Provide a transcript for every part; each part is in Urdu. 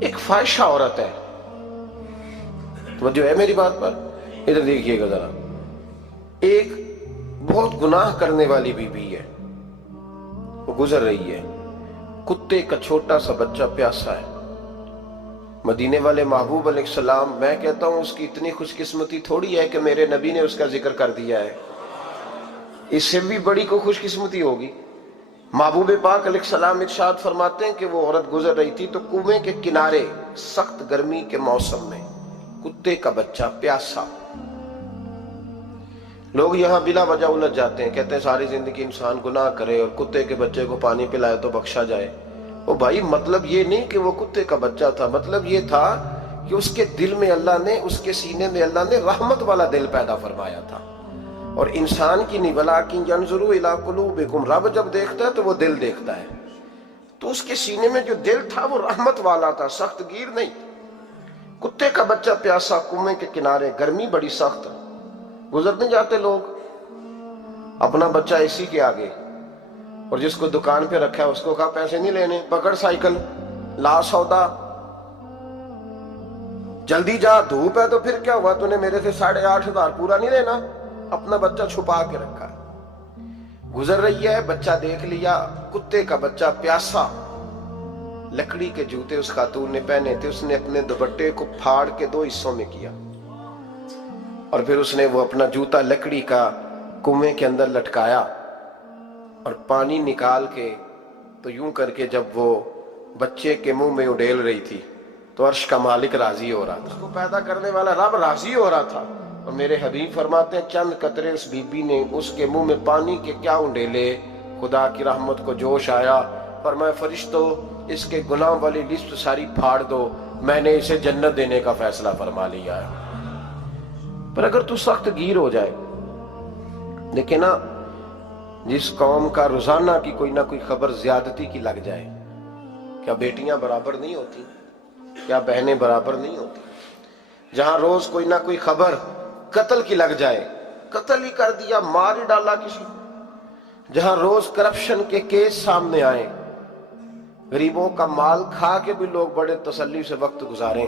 ایک فاحشہ عورت ہے، توجہ ہے میری بات پر؟ ادھر دیکھیے گا ذرا، ایک بہت گناہ کرنے والی بیوی ہے، وہ گزر رہی ہے، کتے کا چھوٹا سا بچہ پیاسا ہے۔ مدینے والے محبوب علیہ السلام، میں کہتا ہوں اس کی اتنی خوش قسمتی تھوڑی ہے کہ میرے نبی نے اس کا ذکر کر دیا ہے، اس سے بھی بڑی کو خوش قسمتی ہوگی۔ محبوب پاک علیہ السلام ارشاد فرماتے ہیں کہ وہ عورت گزر رہی تھی تو کنویں کے کنارے سخت گرمی کے موسم میں کتے کا بچہ پیاسا۔ لوگ یہاں بلا وجہ الجھ جاتے ہیں، کہتے ہیں ساری زندگی انسان گناہ کرے اور کتے کے بچے کو پانی پلائے تو بخشا جائے۔ او بھائی، مطلب یہ نہیں کہ وہ کتے کا بچہ تھا، مطلب یہ تھا کہ اس کے دل میں اللہ نے، اس کے سینے میں اللہ نے رحمت والا دل پیدا فرمایا تھا۔ اور انسان کی نہیں، وَلَٰكِن يَنظُرُ إِلَىٰ قُلُوبِكُمْ، رب جب دیکھتا ہے تو وہ دل دیکھتا ہے، تو اس کے سینے میں جو دل تھا وہ رحمت والا تھا، سخت گیر نہیں۔ کتے کا بچہ پیاسا، کنویں کے کنارے، گرمی بڑی سخت، گزرنے جاتے لوگ، اپنا بچہ اسی کے آگے، اور جس کو دکان پہ رکھا ہے اس کو کہا پیسے نہیں لینے، پکڑ سائیکل، لا سودا، جلدی جا، دھوپ ہے تو پھر کیا ہوا، تو نے میرے سے 8,500 پورا نہیں لینا، اپنا بچہ چھپا کے رکھا ہے۔ گزر رہی ہے، بچہ دیکھ لیا، کتے کا بچہ پیاسا، لکڑی کے جوتے اس خاتون نے پہنے تھے، اس نے اپنے دوپٹے کو پھاڑ کے 2 حصوں میں کیا، اور پھر اس نے وہ اپنا جوتا لکڑی کا کنویں کے اندر لٹکایا، اور پانی نکال کے تو یوں کر کے جب وہ بچے کے منہ میں اڈیل رہی تھی تو عرش کا مالک راضی ہو رہا تھا، اس کو پیدا کرنے والا رب راضی ہو رہا تھا۔ اور میرے حبیب فرماتے ہیں چند قطرے اس بی بی نے اس کے منہ میں پانی کے کیا اڈیلے، خدا کی رحمت کو جوش آیا، فرمایا فرشتو اس کے گناہ والی لسٹ ساری پھاڑ دو، میں نے اسے جنت دینے کا فیصلہ فرما لیا ہے۔ پر اگر تو سخت گیر ہو جائے، دیکھیں نا، جس قوم کا روزانہ کی کوئی نہ کوئی خبر زیادتی کی لگ جائے، کیا بیٹیاں برابر نہیں ہوتی؟ کیا بہنیں برابر نہیں ہوتی؟ جہاں روز کوئی نہ کوئی خبر قتل کی لگ جائے، قتل ہی کر دیا، مار ہی ڈالا کسی، جہاں روز کرپشن کے کیس سامنے آئے، غریبوں کا مال کھا کے بھی لوگ بڑے تسلی سے وقت گزاریں،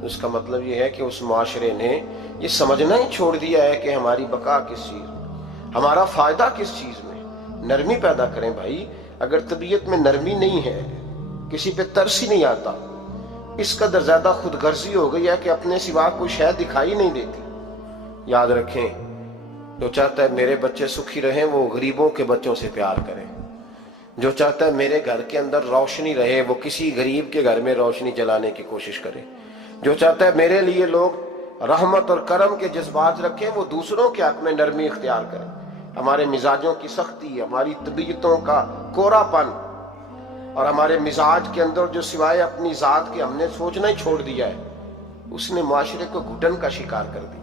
تو اس کا مطلب یہ ہے کہ اس معاشرے نے یہ سمجھنا ہی چھوڑ دیا ہے کہ ہماری بقا کس چیز میں، ہمارا فائدہ کس چیز میں۔ نرمی پیدا کریں بھائی، اگر طبیعت میں نرمی نہیں ہے، کسی پہ ترس ہی نہیں آتا، اس قدر زیادہ خود غرضی ہو گئی ہے کہ اپنے سوا کوئی شے دکھائی نہیں دیتی۔ یاد رکھیں، جو چاہتا ہے میرے بچے سکھی رہیں وہ غریبوں کے بچوں سے پیار کریں، جو چاہتا ہے میرے گھر کے اندر روشنی رہے وہ کسی غریب کے گھر میں روشنی جلانے کی کوشش کرے، جو چاہتا ہے میرے لیے لوگ رحمت اور کرم کے جذبات رکھیں وہ دوسروں کے حق میں نرمی اختیار کریں۔ ہمارے مزاجوں کی سختی، ہماری طبیعتوں کا کوڑا پن، اور ہمارے مزاج کے اندر جو سوائے اپنی ذات کے ہم نے سوچنا ہی چھوڑ دیا ہے، اس نے معاشرے کو گھٹن کا شکار کر دیا،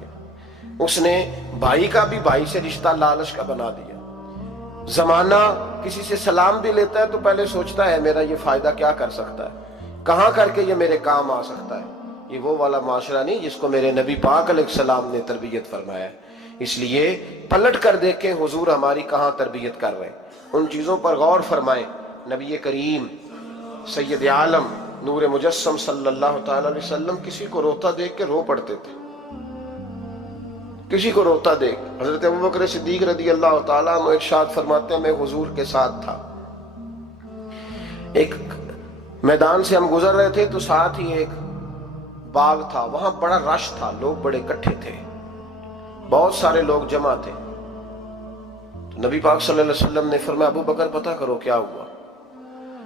اس نے بھائی کا بھی بھائی سے رشتہ لالچ کا بنا دیا۔ زمانہ کسی سے سلام بھی لیتا ہے تو پہلے سوچتا ہے میرا یہ فائدہ کیا کر سکتا ہے، کہاں کر کے یہ میرے کام آ سکتا ہے۔ یہ وہ والا معاشرہ نہیں جس کو میرے نبی پاک علیہ السلام نے تربیت فرمایا ہے۔ اس لیے پلٹ کر دیکھیں حضور ہماری کہاں تربیت کر رہے ہیں، ان چیزوں پر غور فرمائیں۔ نبی کریم سید عالم نور مجسم صلی اللہ تعالی علیہ وسلم کسی کو روتا دیکھ کے رو پڑتے تھے، کسی کو روتا دیکھ۔ حضرت ابوبکر صدیق رضی اللہ تعالیٰ عنہ ارشاد فرماتے ہیں میں حضور کے ساتھ تھا، ایک میدان سے ہم گزر رہے تھے تو ساتھ ہی ایک باغ تھا، وہاں بڑا رش تھا، لوگ بڑے اکٹھے تھے، بہت سارے لوگ جمع تھے۔ تو نبی پاک صلی اللہ علیہ وسلم نے فرمایا ابو بکر پتہ کرو کیا ہوا۔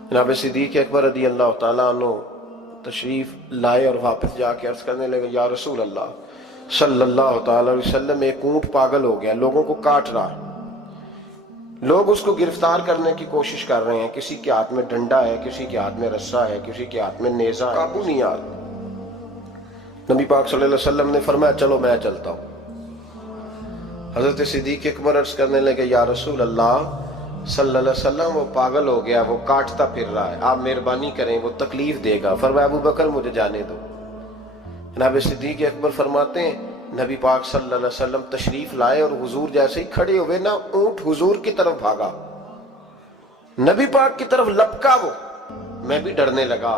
جناب صدیق اکبر رضی اللہ تعالیٰ عنہ تشریف لائے اور واپس جا کے عرض کرنے لگے یا رسول اللہ صلی اللہ تعالی علیہ وسلم، ایک اونٹ پاگل ہو گیا، لوگوں کو کاٹ رہا ہے، لوگ اس کو گرفتار کرنے کی کوشش کر رہے ہیں، کسی کے ہاتھ میں ڈنڈا ہے، کسی کے ہاتھ میں رسا ہے، کسی کے ہاتھ میں نیزہ ہے، قابو نہیں آ رہا۔ نبی پاک صلی اللہ علیہ وسلم نے فرمایا چلو میں چلتا ہوں۔ حضرت صدیق اکبر عرض کرنے لگے یا رسول اللہ صلی اللہ علیہ وسلم، وہ پاگل ہو گیا، وہ کاٹتا پھر رہا ہے، آپ مہربانی کریں، وہ تکلیف دے گا۔ فرمایا ابو بکر مجھے جانے دو۔ جناب صدیق اکبر فرماتے ہیں نبی پاک صلی اللہ علیہ وسلم تشریف لائے اور حضور جیسے ہی کھڑے ہوئے نا، اونٹ حضور کی طرف بھاگا، نبی پاک کی طرف لپکا، وہ میں بھی ڈرنے لگا،